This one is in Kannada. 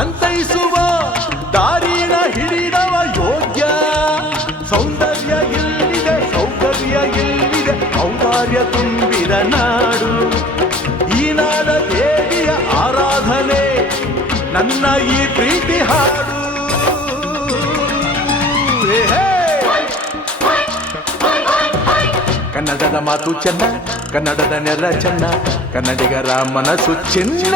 ಸಂತೈಸುವ ದಾರಿನ ಹಿಡಿದವ ಯೋಗ್ಯ. ಸೌಂದರ್ಯ ಎಲ್ಲಿದೆ, ಸೌಕರ್ಯ ಎಲ್ಲಿದೆ, ಔದಾರ್ಯ ತುಂಬಿದ ನಾಡು. ಈ ನಾಡ ದೇವಿಯ ಆರಾಧನೆ ನನ್ನ ಈ ಪ್ರೀತಿ ಹಾಡು. ಕನ್ನಡದ ಮಾತು ಚೆನ್ನ, ಕನ್ನಡದ ನೆಲ ಚೆನ್ನ, ಕನ್ನಡಿಗರ ಮನಸ್ಸು ಚಿನ್ನ.